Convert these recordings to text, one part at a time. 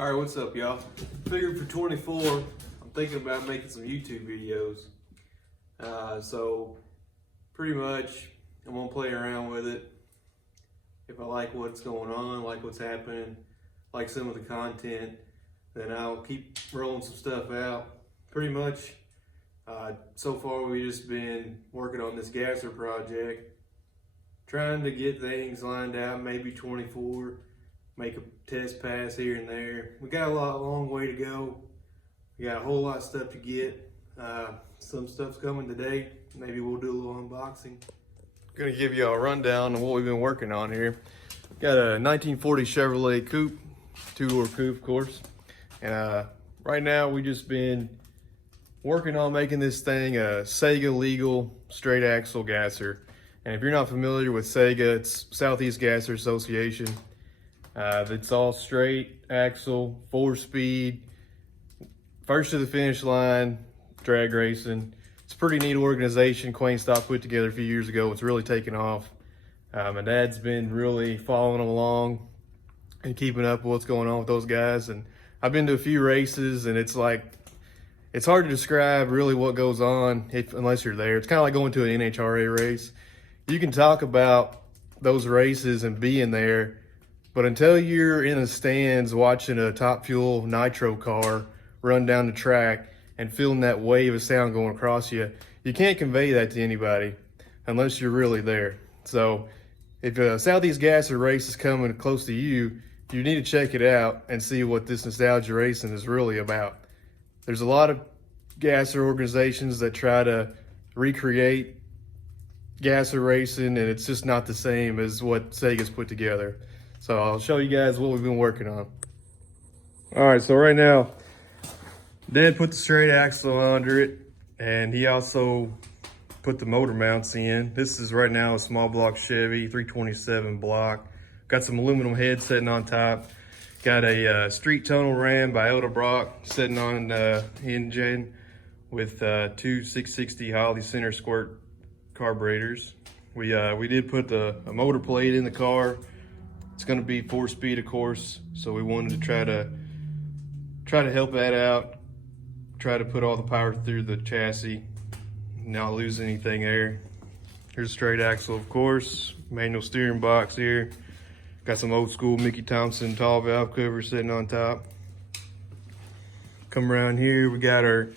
All right, what's up, y'all? Figured for 24, I'm thinking about making some YouTube videos. So pretty much I'm gonna play around with it. If I like what's going on, like what's happening, like some of the content, then I'll keep rolling some stuff out. Pretty much, so far we've just been working on this gasser project, trying to get things lined out, maybe 24, make a test pass here and there. We got a long way to go. We got a whole lot of stuff to get. Some stuff's coming today. Maybe we'll do a little unboxing. Gonna give you a rundown on what we've been working on here. Got a 1940 Chevrolet coupe, two-door coupe, of course. And right now we just been working on making this thing a Sega legal straight axle gasser. And if you're not familiar with Sega, it's Southeast Gasser Association. It's all straight axle, 4-speed, first to the finish line, drag racing. It's a pretty neat organization Quayne Stock put together a few years ago. It's really taken off. My dad's been really following them along and keeping up with what's going on with those guys. And I've been to a few races, and it's hard to describe really what goes on unless you're there. It's kind of like going to an NHRA race. You can talk about those races and being there, but until you're in the stands watching a Top Fuel nitro car run down the track and feeling that wave of sound going across you, you can't convey that to anybody unless you're really there. So if a Southeast Gasser race is coming close to you, you need to check it out and see what this nostalgia racing is really about. There's a lot of gasser organizations that try to recreate gasser racing, and it's just not the same as what Sega's put together. So I'll show you guys what we've been working on. All right, so right now, Dad put the straight axle under it, and he also put the motor mounts in. This is right now a small block Chevy 327 block. Got some aluminum heads sitting on top. Got a street tunnel ram by Edelbrock sitting on the engine with two 660 Holley center squirt carburetors. We did put a motor plate in the car. It's going to be 4-speed, of course, so we wanted to try to help that out, try to put all the power through the chassis, not lose anything there. Here's a straight axle, of course, manual steering box here. Got some old school Mickey Thompson tall valve cover sitting on top. Come around here, we got our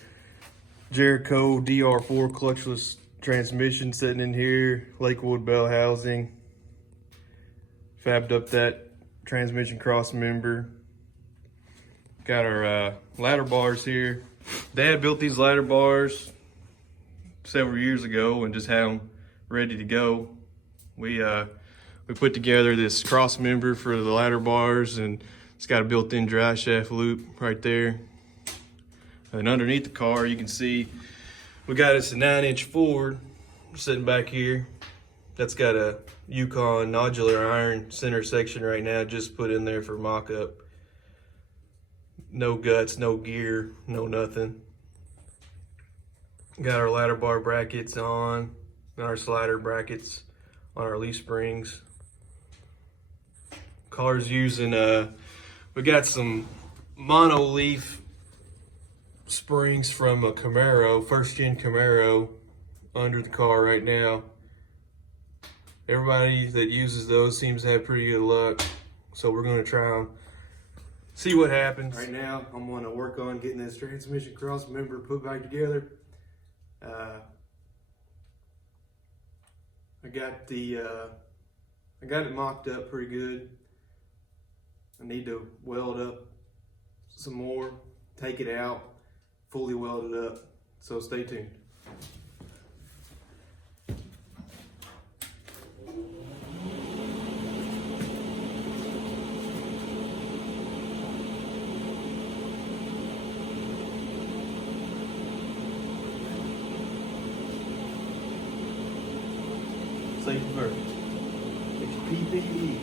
Jericho DR4 clutchless transmission sitting in here, Lakewood bell housing. Fabbed up that transmission cross member. Got our ladder bars here. Dad built these ladder bars several years ago and just had them ready to go. We put together this cross member for the ladder bars, and it's got a built-in dry shaft loop right there. And underneath the car, you can see we got us a 9-inch Ford sitting back here. That's got a Yukon nodular iron center section right now, just put in there for mock-up. No guts, no gear, no nothing. Got our ladder bar brackets on, and our slider brackets on our leaf springs. Car's using, we got some mono leaf springs from a Camaro, first gen Camaro, under the car right now. Everybody that uses those seems to have pretty good luck, so we're going to try them, see what happens. Right now, I'm going to work on getting this transmission cross member put back together. I got it mocked up pretty good. I need to weld up some more, take it out, fully weld it up. So stay tuned. Safety first. It's PPE.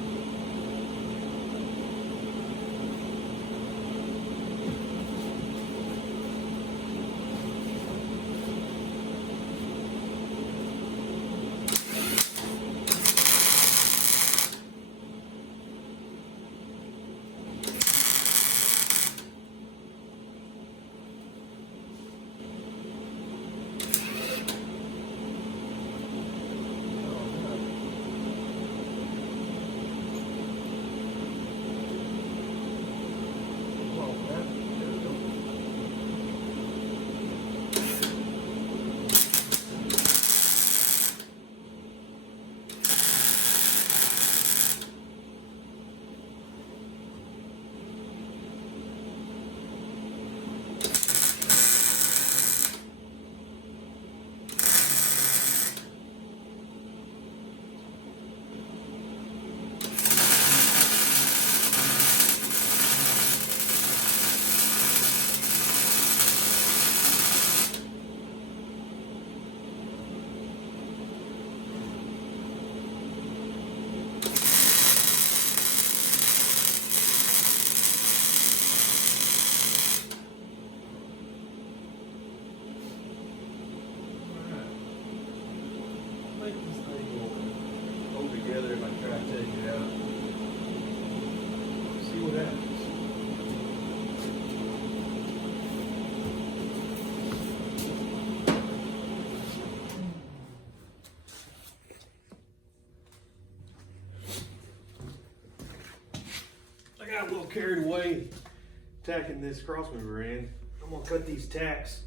think this thing will hold together if I try to take it out. See what happens. I got a little carried away tacking this crossmember in. I'm gonna cut these tacks.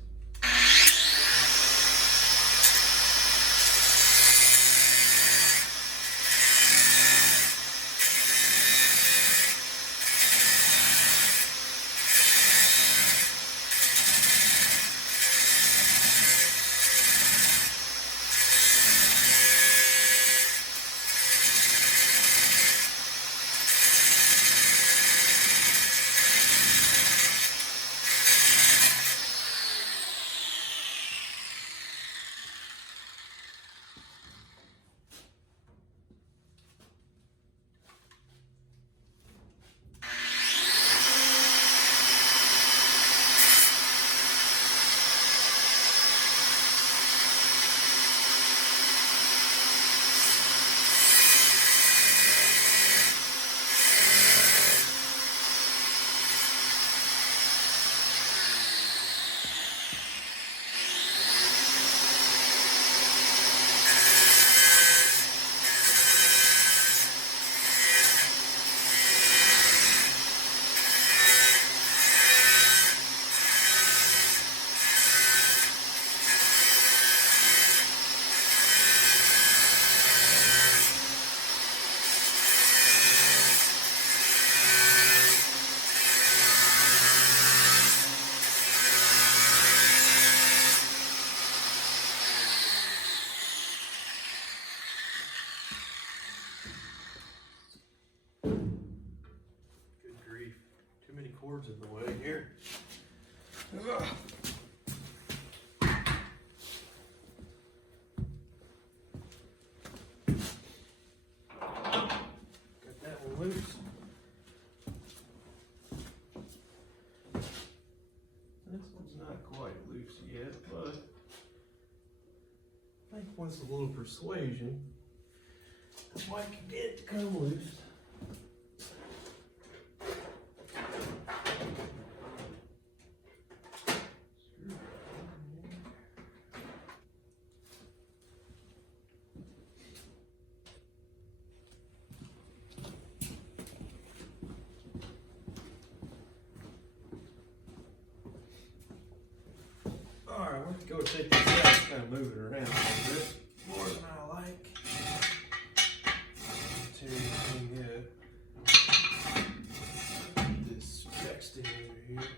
Cords in the way here. Ugh. Got that one loose. This one's not quite loose yet, but I think once a little persuasion, I might get it to come loose. Alright, let's go take this out and kind of move it around a little bit more than I like. Tear anything yet. This jack stand over here.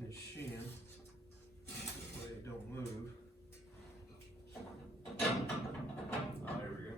This shim. That way it don't move. Oh, there we go.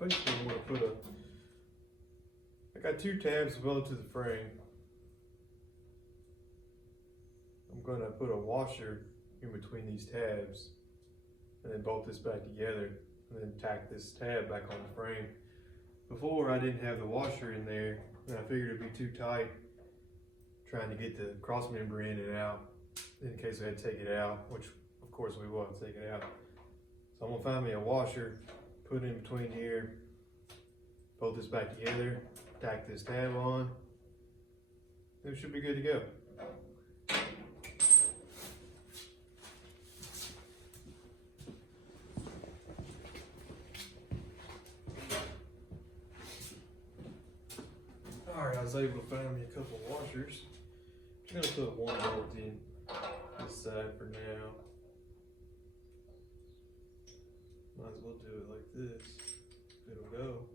Basically, I'm going to put I got two tabs welded to the frame. I'm going to put a washer in between these tabs and then bolt this back together and then tack this tab back on the frame. Before, I didn't have the washer in there and I figured it'd be too tight trying to get the cross member in and out in case I had to take it out, which of course we will have to take it out. So I'm going to find me a washer, put it in between here, bolt this back together, tack this tab on. It should be good to go. Alright, I was able to find me a couple washers. I'm just gonna put one bolt in this side for now. Might as well do it like this. It'll go.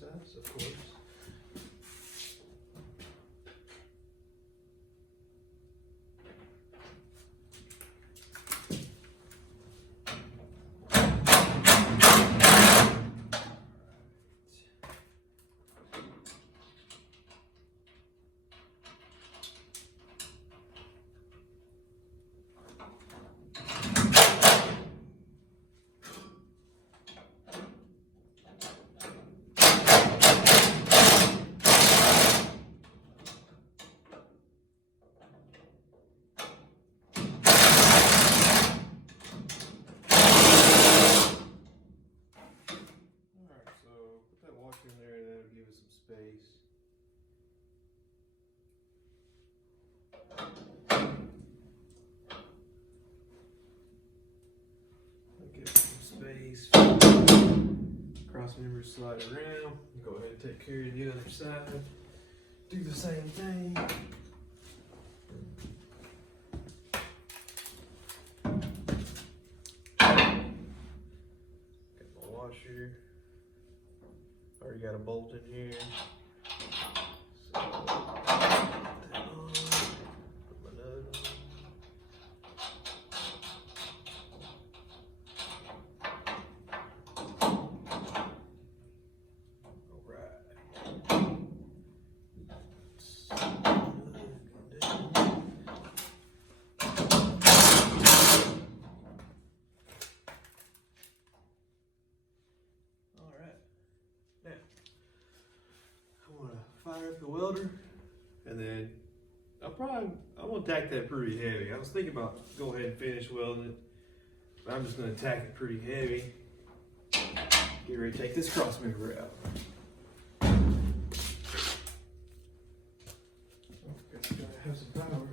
Size, of course. In there, and that'll give us some space. That'll give us some space. Cross members slide around. Go ahead and take care of the other side. Do the same thing. Got my washer. Already got a bolt in here. So, put that on, put my nut on. Alright. Fire up the welder, and then I'm gonna tack that pretty heavy. I was thinking about go ahead and finish welding it, but I'm just gonna tack it pretty heavy. Get ready to take this cross member out. Oh, guess I gotta have some power.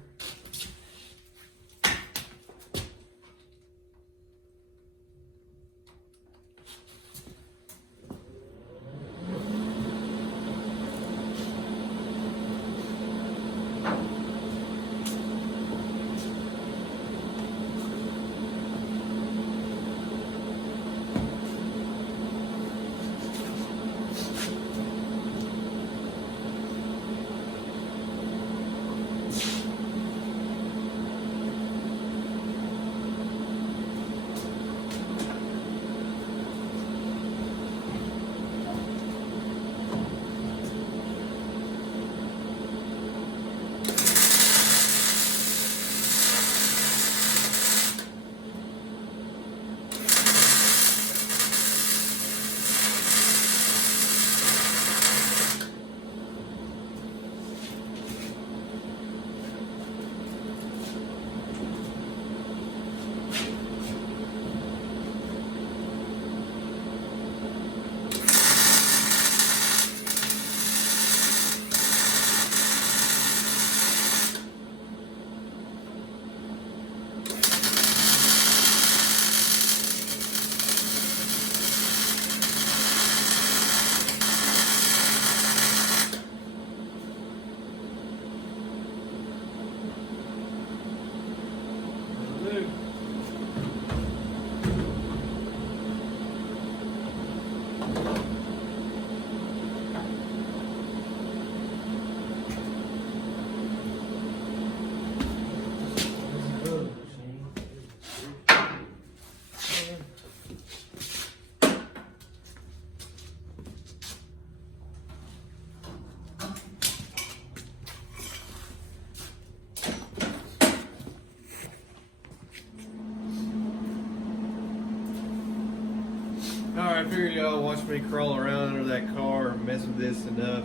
figured y'all watched me crawl around under that car and mess with this enough.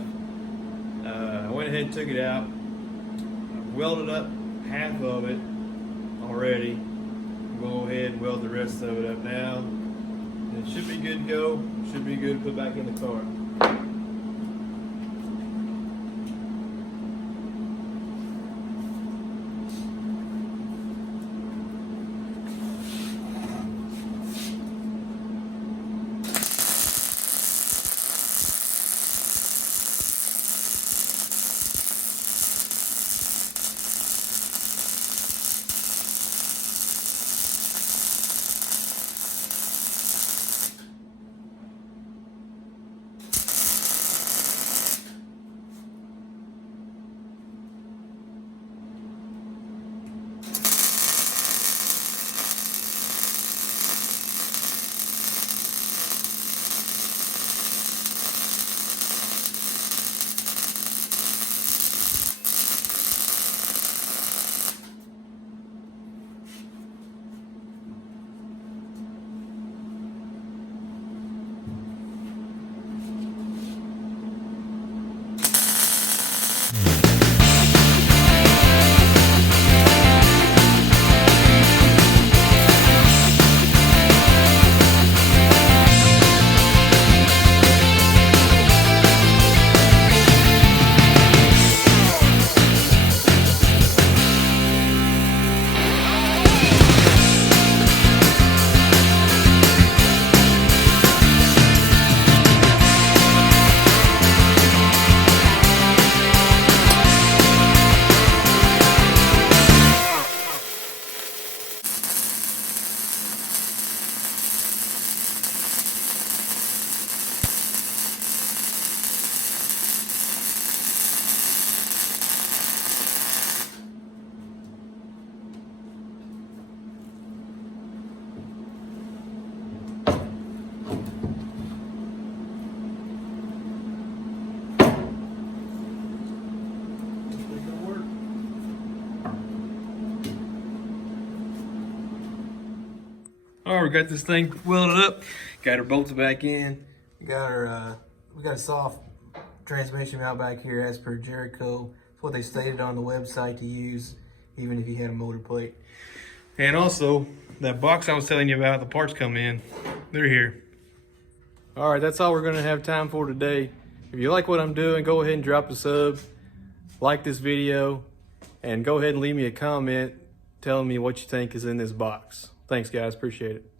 I went ahead and took it out. I welded up half of it already. Go ahead and weld the rest of it up now. And it should be good to go. Should be good to put back in the car. All right, we got this thing welded up. Got our bolts back in. We got a soft transmission out back here as per Jericho. It's what they stated on the website to use, even if you had a motor plate. And also, that box I was telling you about, the parts come in. They're here. All right, that's all we're gonna have time for today. If you like what I'm doing, go ahead and drop a sub, like this video, and go ahead and leave me a comment telling me what you think is in this box. Thanks, guys. Appreciate it.